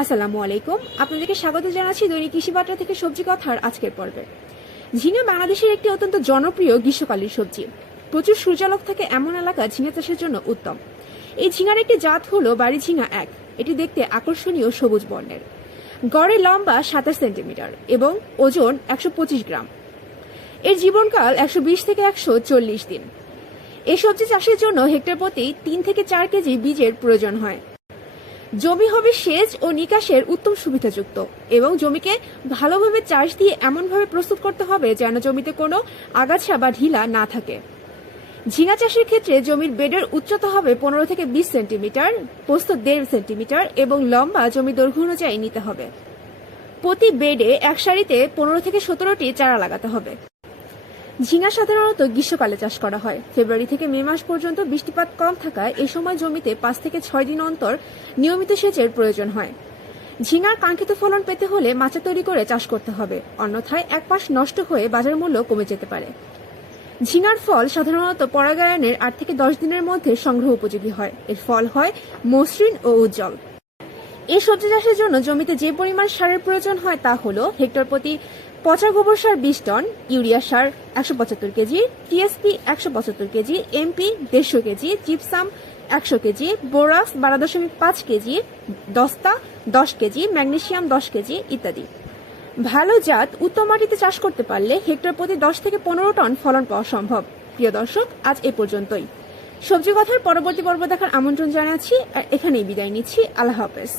আসসালামু আলাইকুম। আপনাদেরকে স্বাগত জানাচ্ছি দৈনিক কৃষি বার্তা থেকে সবজি কথার আজকের পর্বে। ঝিঙা বাংলাদেশের একটি অত্যন্ত জনপ্রিয় গ্রীষ্মকালীন সবজি। প্রচুর সূর্যালোক থাকে এমন এলাকা ঝিঙে চাষের জন্য উত্তম। এই ঝিঙার একটি জাত হলো বাড়ি ঝিঙা এক। এটি দেখতে আকর্ষণীয় সবুজ বর্ণের। গড়ে লম্বা সাতাশ সেন্টিমিটার এবং ওজন একশো পঁচিশ গ্রাম। এর জীবনকাল একশো বিশ থেকে একশো চল্লিশ দিন। এই সবজি চাষের জন্য হেক্টর প্রতি তিন থেকে চার কেজি বীজের প্রয়োজন হয়। জমি হবে সেচ ও নিকাশের উত্তম সুবিধাযুক্ত এবং জমিকে ভালোভাবে চাষ দিয়ে এমনভাবে প্রস্তুত করতে হবে যেন জমিতে কোনো আগাছা বা ঢিলা না থাকে। ঝিঙা চাষের ক্ষেত্রে জমির বেডের উচ্চতা হবে পনেরো থেকে বিশ সেন্টিমিটার, পোস্ত দেড় সেন্টিমিটার এবং লম্বা জমি দৈর্ঘ্য অনুযায়ী নিতে হবে। প্রতি বেডে এক সারিতে পনেরো থেকে সতেরোটি চারা লাগাতে হবে। ঝিঙা সাধারণত গ্রীষ্মকালে চাষ করা হয়। ফেব্রুয়ারি থেকে মে মাস পর্যন্ত বৃষ্টিপাত কম থাকায় এই সময় জমিতে পাঁচ থেকে ছয় দিন অন্তর নিয়মিত সেচের প্রয়োজন হয়। ঝিঙার কাঙ্ক্ষিত ফলন পেতে হলে মাচা তৈরি করে চাষ করতে হবে। অন্যথায় এক পাশ নষ্ট হয়ে বাজার মূল্য কমে যেতে পারে। ঝিঙার ফল সাধারণত পরাগায়নের আট থেকে দশ দিনের মধ্যে সংগ্রহ উপযোগী হয়। এর ফল হয় মসৃণ ও উজ্জ্বল। এই সবজি চাষের জন্য জমিতে যে পরিমাণ সারের প্রয়োজন হয় তা হল হেক্টর প্রতি পচা গোবর সার বিশ টন, ইউরিয়া সার একশো পঁচাত্তর কেজি, টিএসপি একশো পঁচাত্তর কেজি, এমপি দেড়শো কেজি, জিপসাম একশো কেজি, বোরাস বারো দশমিক পাঁচ কেজি, দস্তা দশ কেজি, ম্যাগনেশিয়াম দশ কেজি ইত্যাদি। ভালো জাত উত্তম মাটিতে চাষ করতে পারলে হেক্টর প্রতি দশ থেকে পনেরো টন ফলন পাওয়া সম্ভব। প্রিয় দর্শক, আজ এ পর্যন্তই। সবজি কথার পরবর্তী পর্ব দেখার আমন্ত্রণ জানাচ্ছি, আর এখানেই বিদায় নিচ্ছি। আল্লাহ হাফেজ।